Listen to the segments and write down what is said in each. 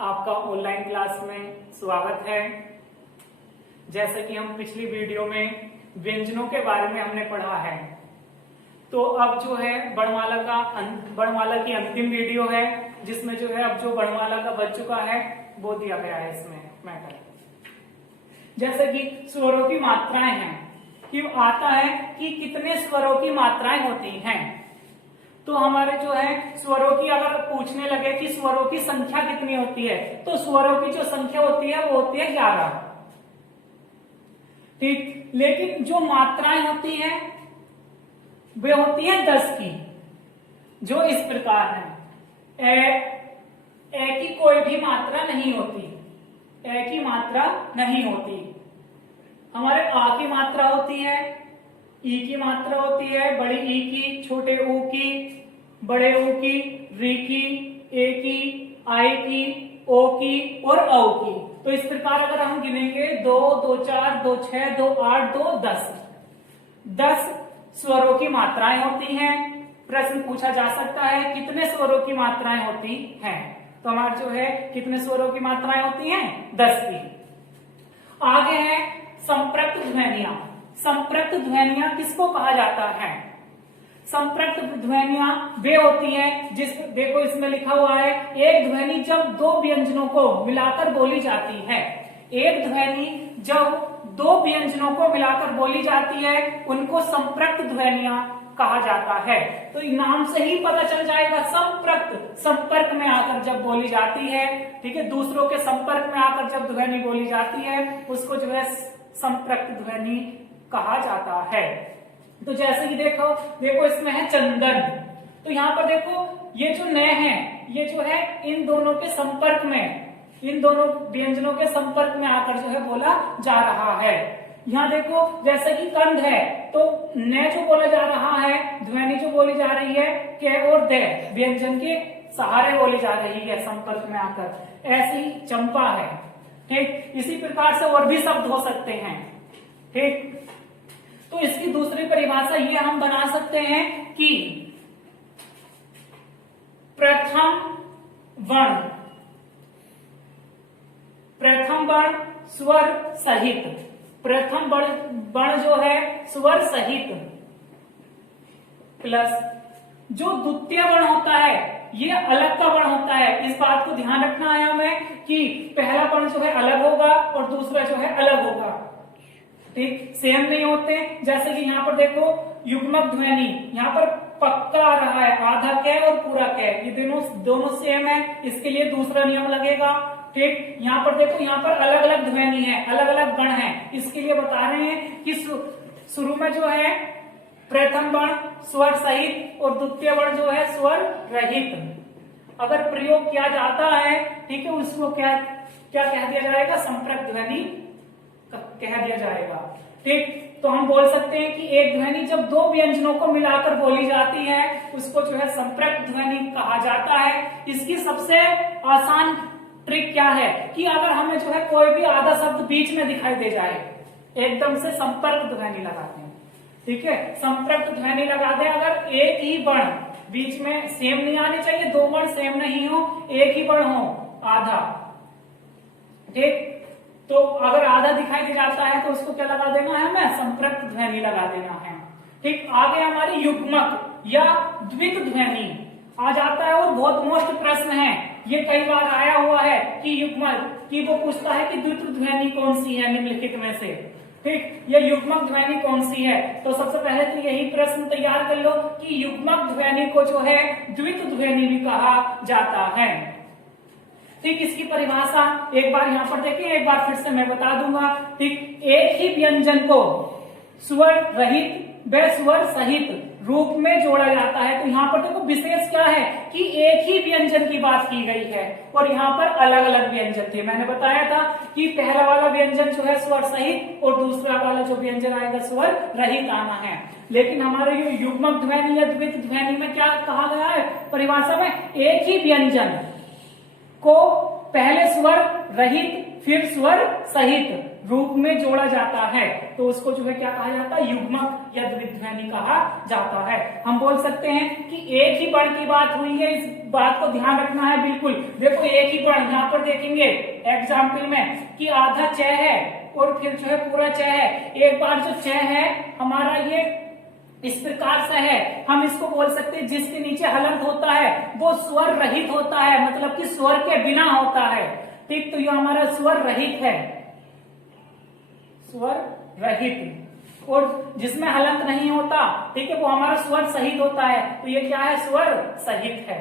आपका online class में स्वागत है। जैसे कि हम पिछली वीडियो में व्यंजनों के बारे में हमने पढ़ा है, तो अब जो है वर्णमाला की अंतिम वीडियो है, जिसमें जो है अब जो वर्णमाला का बच चुका है वो दिया गया है इसमें मैटर। जैसे कि स्वरों की मात्राएं हैं कि आता है कि कितने स्वरों की मात्राएं होती हैं, तो हमारे जो है स्वरों की अगर पूछने लगे कि स्वरों की संख्या कितनी होती है, तो स्वरों की जो संख्या होती है वो होती है 11। ठीक, लेकिन जो मात्राएं होती हैं वे होती है 10 की, जो इस प्रकार है। ए की कोई भी मात्रा नहीं होती, ए की मात्रा नहीं होती। हमारे आ की मात्रा होती है, ई की मात्रा होती है, बड़ी ई की, छोटे ऊ की, बड़े ऊ की, री की, ए की, आई की, ओ की और औ की। तो इस प्रकार अगर हम गिनेंगे 2, 2, 4, 2, 6, 2, 8, 2, 10 स्वरों की मात्राएं होती हैं। प्रश्न पूछा जा सकता है कितने स्वरों की मात्राएं होती हैं, तो हमारे जो है कितने स्वरों की मात्राएं होती हैं 10 की। आगे है संपृक्त ध्वनियां। संपृक्त ध्वनियां किसको कहा जाता है? संपृक्त ध्वनियां वे होती हैं जिस, देखो इसमें लिखा हुआ है, एक ध्वनि जब दो व्यंजनों को मिलाकर बोली जाती है। एक ध्वनि जब दो व्यंजनों को मिलाकर बोली जाती है उनको संपृक्त ध्वनियां कहा जाता है। तो नाम से ही पता चल जाएगा, संपृक्त संपर्क में आकर जब बोली जाती है, ठीक है, दूसरों के संपर्क में आकर जब ध्वनि बोली जाती है उसको जो है संपृक्त ध्वनि कहा जाता है। तो जैसे कि देखो इसमें है चंदन, तो यहाँ पर देखो ये जो न है ये जो है इन दोनों के संपर्क में, इन दोनों व्यंजनों के संपर्क में आकर जो है बोला जा रहा है। यहाँ देखो जैसे कि कंध है, तो न जो बोला जा रहा है, ध्वनि जो बोली जा रही है के और दे व्यंजन के सहारे बोली जा रही है संपर्क में आकर। ऐसी चंपा है, ठीक, इसी प्रकार से और भी शब्द हो सकते हैं। ठीक, तो इसकी दूसरी परिभाषा ये हम बना सकते हैं कि प्रथम वर्ण स्वर सहित, प्रथम वर्ण जो है स्वर सहित, प्लस जो द्वितीय वर्ण होता है ये अलग का वर्ण होता है। इस बात को ध्यान रखना है हमें कि पहला वर्ण जो है अलग होगा और दूसरा जो है अलग होगा, ठीक, सेम नहीं होते। जैसे कि यहाँ पर देखो युग्मक ध्वनि, यहाँ पर पक्का आ रहा है, आधा कै और पूरा कै, ये दोनों सेम है, इसके लिए दूसरा नियम लगेगा। ठीक, यहाँ पर देखो यहाँ पर अलग अलग ध्वनि है, अलग अलग गण है, इसके लिए बता रहे हैं कि शुरू में जो है प्रथम वर्ण स्वर सहित और द्वितीय वर्ण जो है स्वर रहित अगर प्रयोग किया जाता है, ठीक है, उसको क्या कह दिया जाएगा? संपृक्त ध्वनि कह दिया जाएगा। ठीक, तो हम बोल सकते हैं कि एक ध्वनि जब दो व्यंजनों को मिलाकर बोली जाती है उसको जो है संपृक्त ध्वनि कहा जाता है। इसकी सबसे आसान ट्रिक क्या है कि अगर हमें जो है कोई भी आधा शब्द बीच में दिखाई दे जाए, एकदम से संपर्क ध्वनि लगा दें, ठीक है, संपृक्त ध्वनि लगा दें। अगर एक ही वर्ण बीच में सेम नहीं आने चाहिए, दो वर्ण सेम नहीं हो, एक ही वर्ण हो आधा, ठीक, तो अगर आधा दिखाई दे जाता है तो उसको क्या लगा देना है? हमें संपृक्त ध्वनि लगा देना है। ठीक, आगे हमारी युग्मक या द्वित ध्वनि आ जाता है और बहुत मोस्ट प्रश्न है, ये कई बार आया हुआ है कि युग्मक की वो पूछता है कि द्वित ध्वनि कौन सी है निम्नलिखित में से। ठीक, ये युग्मक ध्वनि कौन सी है? तो सबसे पहले तो यही प्रश्न तैयार कर लो कि युग्मक ध्वनि को जो है द्वित ध्वनि भी कहा जाता है। ठीक, इसकी परिभाषा एक बार यहाँ पर देखिए, एक बार फिर से मैं बता दूंगा। ठीक, एक ही व्यंजन को स्वर रहित व स्वर सहित रूप में जोड़ा जाता है। तो यहाँ पर देखो विशेष क्या है कि एक ही व्यंजन की बात की गई है और यहाँ पर अलग अलग व्यंजन थे। मैंने बताया था कि पहला वाला व्यंजन जो है स्वर सहित और दूसरा वाला जो व्यंजन आएगा स्वर रहित आना है। लेकिन हमारे युग्मक ध्वनि या द्वित ध्वनि में क्या कहा गया है परिभाषा में? एक ही व्यंजन को पहले स्वर रहित फिर स्वर सहित रूप में जोड़ा जाता है तो उसको जो है क्या कहा जाता है, युग्मक या द्विध्वनि कहा जाता है। हम बोल सकते हैं कि एक ही वर्ण की बात हुई है, इस बात को ध्यान रखना है बिल्कुल। देखो एक ही वर्ण, यहाँ पर देखेंगे एग्जाम्पल में कि आधा च है और फिर जो है पूरा च है। एक बार जो च है हमारा ये इस प्रकार से है, हम इसको बोल सकते हैं जिसके नीचे हलंत होता है वो स्वर रहित होता है, मतलब कि स्वर के बिना होता है। ठीक, तो ये हमारा स्वर रहित है, स्वर रहित। और जिसमें हलंत नहीं होता, ठीक है, वो हमारा स्वर सहित होता है, तो ये क्या है, स्वर सहित है।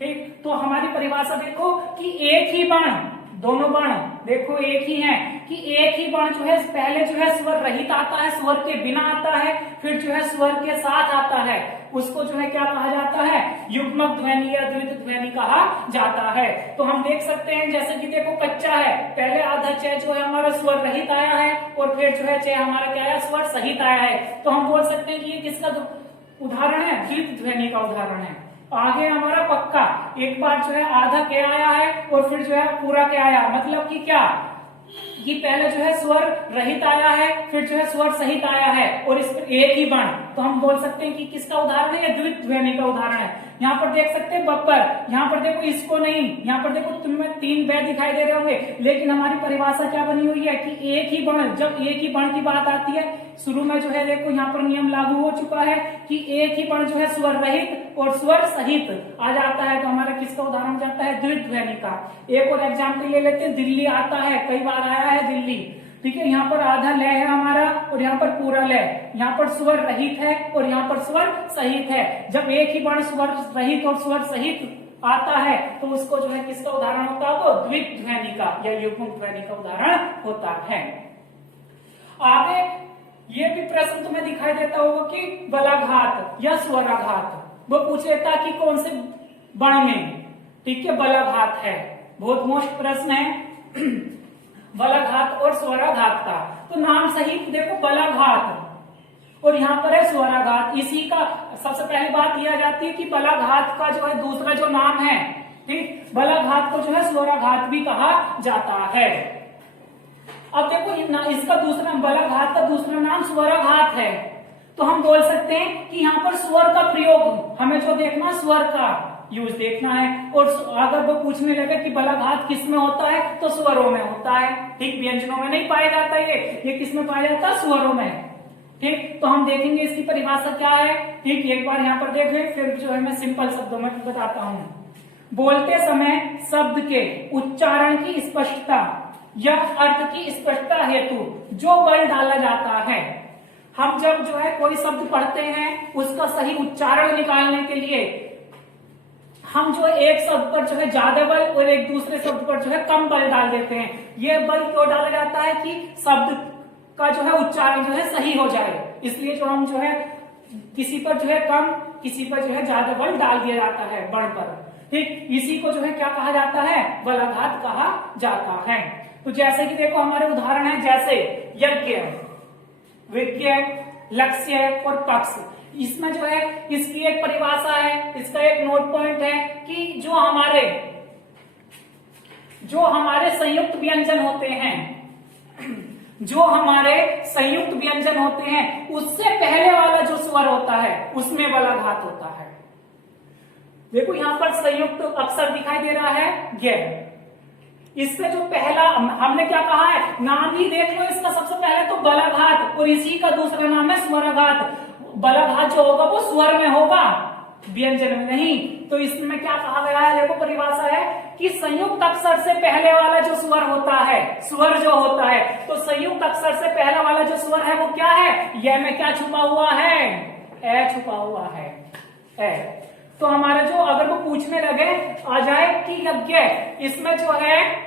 ठीक, तो हमारी परिभाषा देखो कि एक ही वर्ण, दोनों वर्ण देखो एक ही हैं, कि एक ही वर्ण जो है पहले जो है स्वर रहित आता है, स्वर के बिना आता है, फिर जो है स्वर के साथ आता है, उसको जो है क्या कहा जाता है, युग्मक ध्वनि या द्वित्व ध्वनि कहा जाता है। तो हम देख सकते हैं जैसे कि देखो कच्चा है, पहले आधा च जो है हमारा स्वर रहित आया है और फिर जो है च हमारा क्या है, स्वर सहित आया है। तो हम बोल सकते हैं कि ये किसका उदाहरण है, द्वित्व ध्वनि का उदाहरण है। आगे हमारा पक्का, एक बार जो है आधा के आया है और फिर जो है पूरा के आया, मतलब कि क्या, कि पहले जो है स्वर रहित आया है, फिर जो है स्वर सहित आया है और इस पर एक ही वर्ण, तो हम बोल सकते हैं कि किसका उदाहरण है, या द्वित्व ध्वनि का उदाहरण है। यहाँ पर देख सकते हैं बब्बर, यहाँ पर देखो इसको नहीं, यहाँ पर देखो तुम्हें 3 बै दिखाई दे रहे होंगे, लेकिन हमारी परिभाषा क्या बनी हुई है कि एक ही वर्ण, जब एक ही वर्ण की बात आती है, शुरू में जो है देखो यहाँ पर नियम लागू हो चुका है कि एक ही वर्ण जो है स्वर रहित और स्वर सहित आ जाता है, तो हमारा किसका उदाहरण जाता है, द्वित्व ध्वनि का। एक और एग्जाम्पल ले लेते हैं, दिल्ली आता है, कई बार आया है दिल्ली, ठीक है, यहाँ पर आधा लय है हमारा और यहाँ पर पूरा लय, यहाँ पर स्वर रहित है और यहाँ पर स्वर सहित है। जब एक ही वर्ण स्वर रहित और स्वर सहित आता है तो उसको जो है किसका उदाहरण होता है, वो द्वित्व ध्वनि का या युग्मक ध्वनि का उदाहरण होता है। आगे ये भी प्रश्न तुम्हें दिखाई देता होगा कि बलाघात या स्वराघात, वो पूछ लेता कि कौन से वर्ण में, ठीक है, बलाघात है, बहुत मोस्ट प्रश्न है बलाघात और स्वराघात का। तो नाम सही देखो बलाघात और यहाँ पर है स्वराघात। इसी का सबसे पहली बात यह आ जाती है कि बलाघात का जो है दूसरा जो नाम है, ठीक, बलाघात को जो है स्वराघात भी कहा जाता है। अब देखो इसका दूसरा बलाघात का दूसरा नाम स्वराघात है, तो हम बोल सकते हैं कि यहाँ पर स्वर का प्रयोग, हमें जो देखना स्वर का यूज देखना है। और अगर वो पूछने लगे कि बलाघात किस में होता है, तो स्वरों में होता है, ठीक, व्यंजनों में नहीं पाया जाता, ये किस में पाया जाता है, स्वरों में, ठीक। तो हम देखेंगे इसकी परिभाषा क्या है, ठीक, एक बार यहाँ पर देखें, फिर जो है मैं सिंपल शब्दों में बताता हूँ। बोलते समय शब्द के उच्चारण की स्पष्टता या अर्थ की स्पष्टता हेतु जो बल डाला जाता है, हम जब जो है कोई शब्द पढ़ते हैं उसका सही उच्चारण निकालने के लिए हम जो एक शब्द पर जो है ज्यादा बल और एक दूसरे शब्द पर जो है कम बल डाल देते हैं। ये बल क्यों डाला जाता है कि शब्द का जो है उच्चारण जो है सही हो जाए, इसलिए जो हम जो है किसी पर जो है कम, किसी पर जो है ज्यादा बल डाल दिया जाता है वर्ण पर, ठीक। इसी को जो है क्या कहा जाता है, बलाघात कहा जाता है। तो जैसे कि देखो हमारे उदाहरण है, जैसे यज्ञ, विज्ञ, लक्ष्य और पक्ष, इसमें जो है इसकी एक परिभाषा है, इसका एक नोट पॉइंट है कि जो हमारे संयुक्त व्यंजन होते हैं, जो हमारे संयुक्त व्यंजन होते हैं उससे पहले वाला जो स्वर होता है उसमें बलाघात होता है। देखो यहाँ पर संयुक्त अक्षर दिखाई दे रहा है ग, इससे जो पहला हमने क्या कहा है, नाम ही देख लो इसका, सबसे पहले तो बलाघात और इसी का दूसरा नाम है स्वराघात। बलाघात जो होगा वो स्वर में होगा, व्यंजन में नहीं। तो इसमें क्या कहा गया है, देखो परिभाषा है कि संयुक्त अक्षर से पहले वाला जो स्वर होता है, स्वर जो होता है, तो संयुक्त अक्षर से पहला वाला जो स्वर है वो क्या है, यह में क्या छुपा हुआ है, ए छुपा हुआ है, ए। तो हमारा जो अगर वो पूछने लगे आ जाए कि यज्ञ, इसमें जो है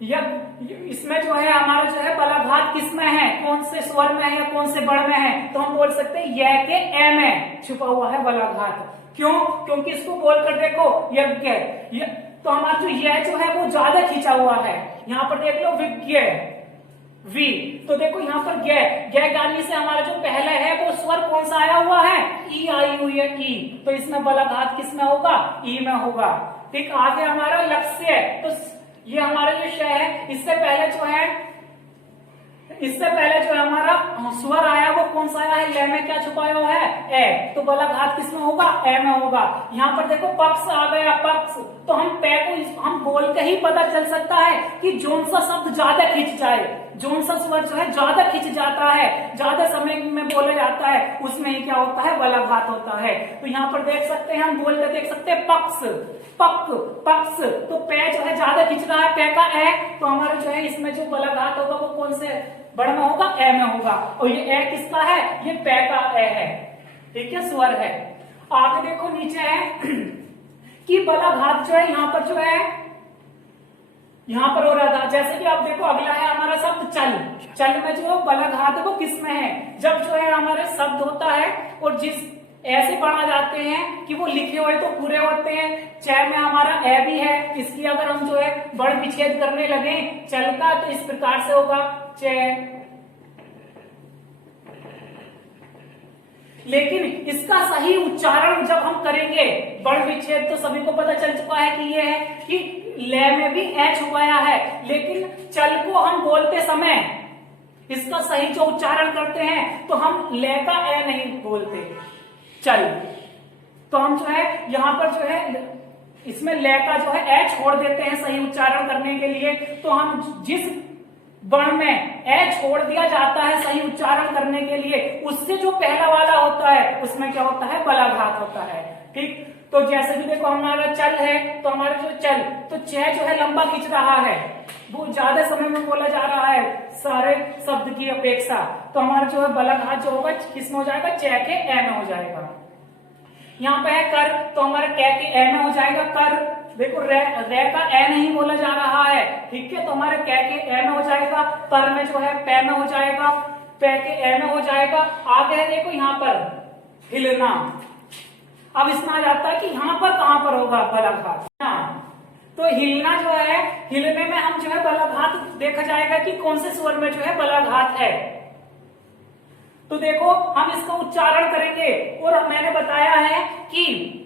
इसमें जो है हमारा जो है बलाघात किसमें है, कौन से स्वर में है या कौन से बड़ में है, तो हम बोल सकते हैं य के ए में छुपा हुआ है बलाघात। क्यों, क्योंकि इसको बोलकर देखो यज्ञ, तो हमारा जो यह जो है वो ज्यादा खींचा हुआ है। यहाँ पर देख लो विज्ञ, वी, तो देखो यहाँ पर ग गाली से हमारा जो पहला है वो स्वर कौन सा आया हुआ है, ई आई हुई है, ई, तो इसमें बलाघात किसमें होगा, ई में होगा, ठीक। आगे हमारा लक्ष्य, तो ये हमारा जो श है, इससे पहले जो है हमारा स्वर आया वो कौन सा आया है, ले में क्या छुपाया हुआ है, ए, तो बला घात किसमें होगा, ए में होगा। यहाँ पर देखो पक्ष आ गया, पक्ष, तो हम पे को हम बोल के ही पता चल सकता है कि जोन सा शब्द ज्यादा खिंच जाए, जोन सा स्वर जो है ज्यादा खिंच जाता है, ज्यादा समय में बोला जाता है, उसमें ही क्या होता है, बला घात होता है। तो यहाँ पर देख सकते हैं, हम बोल के देख सकते हैं पक्ष, पक, पक्ष, तो पे जो है ज्यादा खिंच रहा है, पे का ए, तो हमारा जो है इसमें जो बला घात होगा वो कौन से बड़ में होगा, ए में होगा। और ये ए किसका है, ये पे का ए है, ठीक है, स्वर है। आगे देखो नीचे है कि बला घात जो है यहाँ पर जो है, यहाँ पर हो रहा था, जैसे कि आप देखो अगला है हमारा शब्द चल, चल में जो बला घात है वो किस में है, जब जो है हमारे शब्द होता है और जिस ऐसे पढ़ा जाते हैं कि वो लिखे हुए तो पूरे होते हैं। च में हमारा ए भी है, इसकी अगर हम जो है बड़ विच्छेद करने लगे चल का, तो इस प्रकार से होगा च। लेकिन इसका सही उच्चारण जब हम करेंगे, बड़ विच्छेद तो सभी को पता चल चुका है कि ये है कि ले में भी ए छुपाया है, लेकिन चल को हम बोलते समय इसका सही जो उच्चारण करते हैं तो हम ले का ए नहीं बोलते, चल। तो हम जो है यहाँ पर जो है इसमें ले का जो है ए छोड़ देते हैं सही उच्चारण करने के लिए। तो हम जिस वर्ण में ए छोड़ दिया जाता है सही उच्चारण करने के लिए, उससे जो पहला वाला होता है उसमें क्या होता है, बला घात होता है, ठीक। तो जैसे कि देखो हमारा चल है, तो हमारा जो चल, तो च जो है लंबा खींच रहा है, वो ज्यादा समय में बोला जा रहा है सारे शब्द की अपेक्षा, तो हमारा जो है बला घात जो होगा किसमें हो जाएगा, च के ए में हो जाएगा। यहाँ पे है कर, तो हमारा कै के ए में हो जाएगा कर। देखो रे का ए नहीं बोला जा रहा है, ठीक है, तो हमारे कै के ए में हो जाएगा, पर में जो है पे में हो जाएगा, पे के ए में हो जाएगा। आगे है देखो यहाँ पर हिलना, अब इसमें आ जाता है कि यहाँ पर कहां पर होगा बला घात, तो हिलना जो है, हिलने में हम जो है बला घात देखा जाएगा कि कौन से स्वर में जो है बला घात है। तो देखो हम इसका उच्चारण करेंगे, और मैंने बताया है कि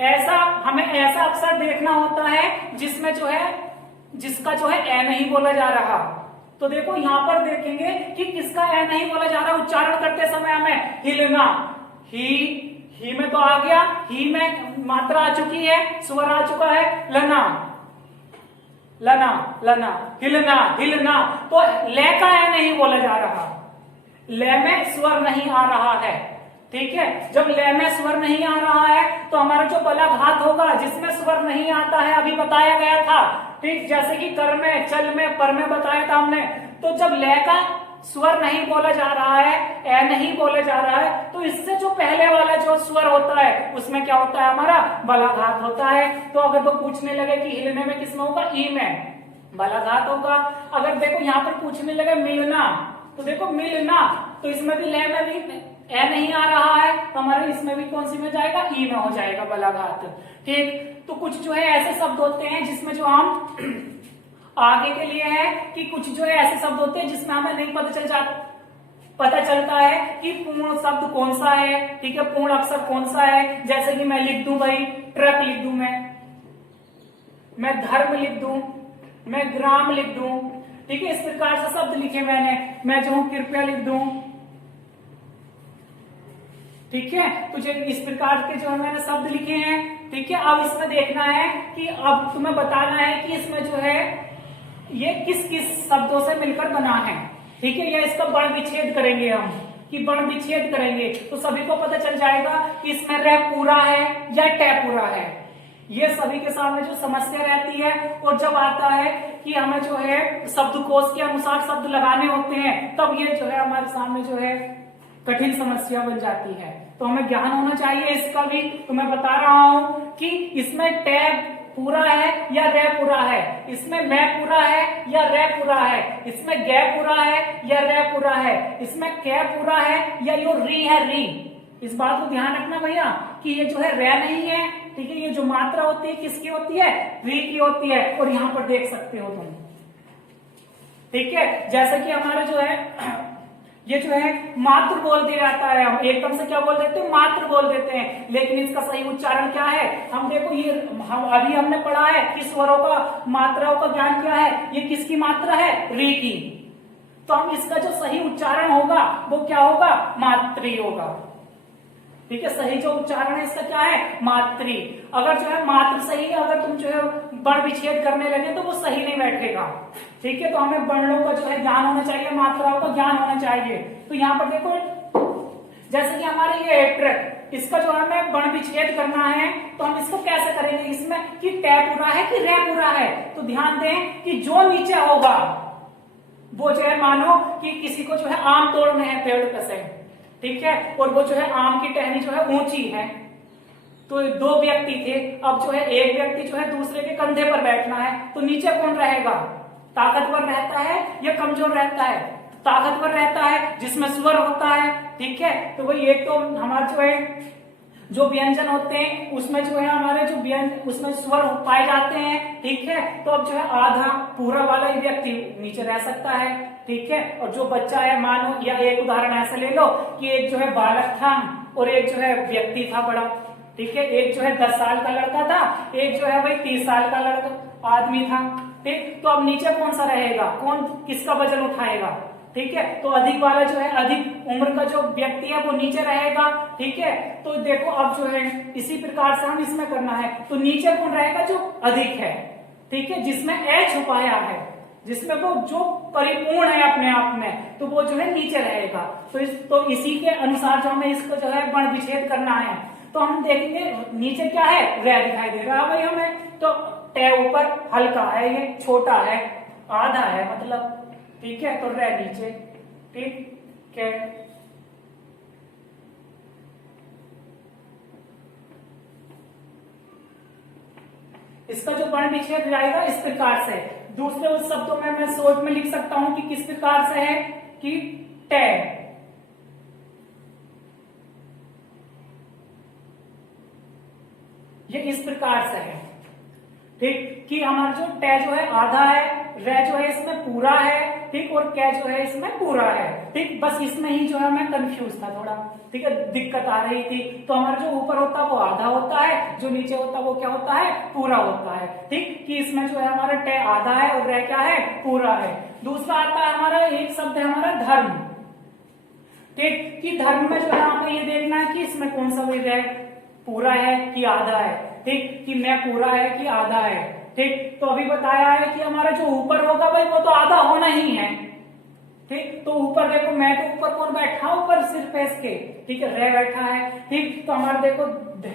ऐसा हमें ऐसा अक्षर देखना होता है जिसमें जो है जिसका जो है ए नहीं बोला जा रहा। तो देखो यहाँ पर देखेंगे कि किसका ए नहीं बोला जा रहा उच्चारण करते समय, हमें हिलना, ही में तो आ गया, ही में मात्रा आ चुकी है, स्वर आ चुका है, लना, लना, लना, हिलना, हिलना, तो ले का ए नहीं बोला जा रहा, ले में स्वर नहीं आ रहा है, ठीक है। जब ले में स्वर नहीं आ रहा है तो हमारा जो बला घात होगा जिसमें स्वर नहीं आता है, अभी बताया गया था, ठीक, जैसे कि कर में, चल में, पर में बताया था हमने। तो जब ले का स्वर नहीं बोला जा रहा है, ए नहीं बोला जा रहा है, तो इससे जो पहले वाला जो स्वर होता है उसमें क्या होता है, हमारा बला घात होता है। तो अगर वो पूछने लगे कि हिलने में किसमें होगा, ई में बला घात होगा। अगर देखो यहाँ पर पूछने लगे मिलना, तो देखो मिलना, तो इसमें भी ले में भी ए नहीं आ रहा है, तो हमारे इसमें भी कौन सी में जाएगा, ई में हो जाएगा बला घात, ठीक। तो कुछ जो है ऐसे शब्द होते हैं जिसमें जो हम आगे के लिए है कि कुछ जो है ऐसे शब्द होते हैं जिसमें हमें नहीं पता चलता है कि पूर्ण शब्द कौन सा है, ठीक है, पूर्ण अक्षर कौन सा है। जैसे कि मैं लिख दूं भाई ट्रक लिख दूं, मैं धर्म लिख दूं, मैं ग्राम लिख दूं, ठीक है, इस प्रकार से शब्द लिखे मैंने, मैं जो हूं कृपया लिख दूं, ठीक है। तो जो इस प्रकार के जो है मैंने शब्द लिखे हैं, ठीक है। अब इसमें देखना है कि अब तुम्हें बताना है कि इसमें जो है ये किस किस शब्दों से मिलकर बना है, ठीक है। या इसका वर्ण विच्छेद करेंगे हम, कि वर्ण विच्छेद करेंगे तो सभी को पता चल जाएगा कि इसमें रे पूरा है या टे पूरा है। ये सभी के सामने जो समस्या रहती है, और जब आता है कि हमें जो है शब्दकोश के अनुसार शब्द लगाने होते हैं, तब ये जो है हमारे सामने जो है कठिन समस्या बन जाती है। तो हमें ज्ञान होना चाहिए इसका भी। तो मैं बता रहा हूं कि इसमें टे पूरा है या रे पूरा है, इसमें मैं पूरा है या रे पूरा है, इसमें गे पूरा है या रे पूरा है, इसमें कै पूरा है या यो री है, री। इस बात को ध्यान रखना भैया कि ये जो है रे नहीं है, ठीक है। ये जो मात्रा होती है किसकी होती है, री की होती है। और यहां पर देख सकते हो तुम, ठीक है, जैसे कि हमारा जो है ये जो है मात्र बोल दिया जाता है, हम एकदम से क्या बोल देते हैं, मात्र बोल देते हैं, लेकिन इसका सही उच्चारण क्या है, हम देखो ये हम अभी हमने पढ़ा है कि स्वरों का मात्राओं का ज्ञान क्या है, ये किसकी मात्रा है, री की, तो हम इसका जो सही उच्चारण होगा वो क्या होगा, मात्री होगा। ठीक है, सही जो उच्चारण है इसका क्या है, मात्री। अगर जो है मात्र सही है, अगर तुम जो है वर्ण विच्छेद करने लगे तो वो सही नहीं बैठेगा। ठीक है, तो हमें वर्णों का जो है ज्ञान होना चाहिए, मात्राओं का ज्ञान होना चाहिए। तो यहाँ पर देखो जैसे कि हमारे ये ट्रक, इसका जो हमें वर्ण विच्छेद करना है तो हम इसको कैसे करेंगे, इसमें कि टै पूरा है कि रे पूरा है। तो ध्यान दें कि जो नीचे होगा वो जो है, मानो कि किसी को जो है आम तोड़ने हैं पेड़ पे से, ठीक है, और वो जो है आम की टहनी जो है ऊंची है, तो दो व्यक्ति थे, अब जो है एक व्यक्ति जो है दूसरे के कंधे पर बैठना है, तो नीचे कौन रहेगा, ताकतवर रहता है या कमजोर रहता है, ताकतवर रहता है जिसमें स्वर होता है। ठीक है, तो वही एक तो हमारा जो है जो व्यंजन होते हैं उसमें जो है हमारे जो व्यंजन उसमें स्वर पाए जाते हैं। ठीक है, तो अब जो है आधा पूरा वाला ही व्यक्ति नीचे रह सकता है। ठीक है, और जो बच्चा है, मानो या एक उदाहरण ऐसे ले लो कि एक जो है बालक था और एक जो है व्यक्ति था बड़ा। ठीक है, एक जो है 10 साल का लड़का था, एक जो है भाई 30 साल का लड़का आदमी था। ठीक, तो अब नीचे कौन सा रहेगा, कौन किसका वजन उठाएगा। ठीक है, तो अधिक वाला जो है अधिक उम्र का जो व्यक्ति है वो नीचे रहेगा। ठीक है, तो देखो अब जो है इसी प्रकार से हम इसमें करना है, तो नीचे कौन रहेगा, जो अधिक है। ठीक है, जिसमें ए छुपाया है, जिसमें वो जो परिपूर्ण है अपने आप में, तो वो जो है नीचे रहेगा। तो इसी के अनुसार जो हमें इसको जो है वर्ण विच्छेद करना है, तो हम देखेंगे नीचे क्या है, रे दिखाई दे रहा है भाई हमें, तो टे ऊपर हल्का है, ये छोटा है, आधा है मतलब। ठीक है, तो रे नीचे। ठीक है, इसका जो वर्ण विच्छेद जाएगा इस प्रकार से। दूसरे उस शब्दों में मैं शॉर्ट में लिख सकता हूं कि किस प्रकार से है, कि टे, ये इस प्रकार से है। ठीक, कि हमारा जो टे जो है आधा है, रे जो है इसमें पूरा है, ठीक, और कै जो है इसमें पूरा है। ठीक, बस इसमें ही जो है मैं कंफ्यूज था थोड़ा। ठीक है, दिक्कत आ रही थी। तो हमारा जो ऊपर होता है वो आधा होता है, जो नीचे होता है वो क्या होता है, पूरा होता है। ठीक, कि इसमें जो है हमारा टे आधा है और रे क्या है, पूरा है। दूसरा आता है हमारा एक शब्द है हमारा धर्म। ठीक, कि धर्म में जो है हमें ये देखना है कि इसमें कौन सा वेद है, पूरा है कि आधा है। ठीक, कि मैं पूरा है कि आधा है। ठीक, तो अभी बताया है कि हमारा जो ऊपर होगा भाई वो तो आधा होना ही है। ठीक, तो ऊपर देखो मैं के ऊपर कौन बैठा, ऊपर सिर पे इसके, ठीक है, रे बैठा है। ठीक, तो हमारा देखो ध,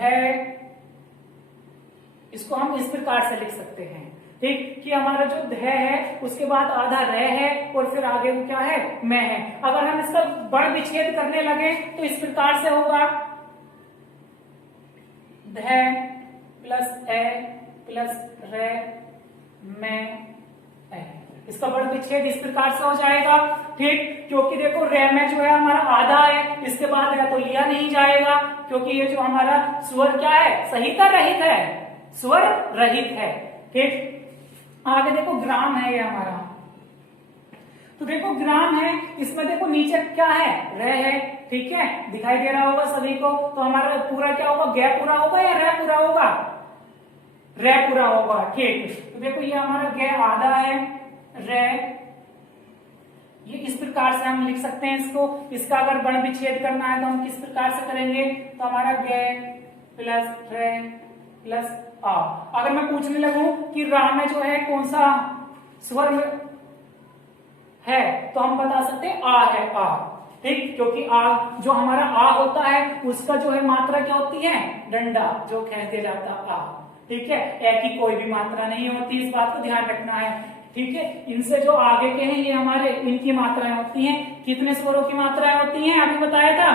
इसको हम इस प्रकार से लिख सकते हैं। ठीक, कि हमारा जो ध है उसके बाद आधा रे है और फिर आगे वो क्या है, मैं है। अगर हम इसका वर्ण विच्छेद करने लगे तो इस प्रकार से होगा, ध प्लस ए प्लस रे मैं ए, इसका वर्ण विच्छेद इस प्रकार से हो जाएगा। ठीक, क्योंकि देखो रे में जो है हमारा आधा है, इसके बाद रे तो लिया नहीं जाएगा, क्योंकि ये जो हमारा स्वर क्या है, सहिता रहित है, स्वर रहित है। ठीक, आगे देखो ग्राम है ये हमारा, तो देखो ग्राम है, इसमें देखो नीचे क्या है, रे है। ठीक है, दिखाई दे रहा होगा सभी को। तो हमारा पूरा क्या होगा, गे पूरा होगा या रे पूरा होगा, रे पूरा होगा। ठीक, तो देखो ये हमारा गे आधा है, रे, ये इस प्रकार से हम लिख सकते हैं इसको। इसका अगर वर्ण विच्छेद करना है तो हम किस प्रकार से करेंगे, तो हमारा गे प्लस रे प्लस आ। अगर मैं पूछने लगूं कि रा में जो है कौन सा स्वर है, तो हम बता सकते हैं आ है, आ। ठीक, क्योंकि आ जो हमारा आ होता है उसका जो है मात्रा क्या होती है, डंडा, जो कहते जाता आ। ठीक है, ए की कोई भी मात्रा नहीं होती, इस बात को ध्यान रखना है। ठीक है, इनसे जो आगे के हैं ये हमारे इनकी मात्राएं होती हैं। कितने स्वरों की मात्राएं होती हैं, अभी बताया था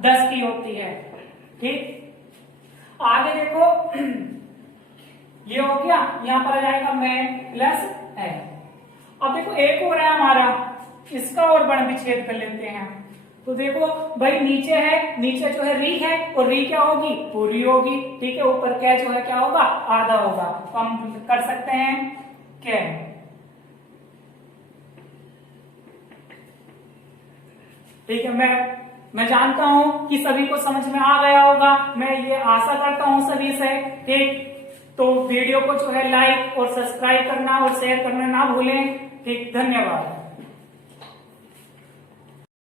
10 की होती है। ठीक, आगे देखो ये हो गया, यहां पर आ जाएगा मैं प्लस है। अब देखो एक और है हमारा, इसका और वर्ण विच्छेद कर लेते हैं। तो देखो भाई नीचे है, नीचे जो है री है और री क्या होगी, पूरी होगी। ठीक है, ऊपर क्या जो है क्या होगा, आधा होगा। तो हम कर सकते हैं क्या, ठीक है, मैं जानता हूं कि सभी को समझ में आ गया होगा, मैं ये आशा करता हूं सभी से। ठीक, तो वीडियो को जो है लाइक और सब्सक्राइब करना और शेयर करना ना भूलें। ठीक, धन्यवाद।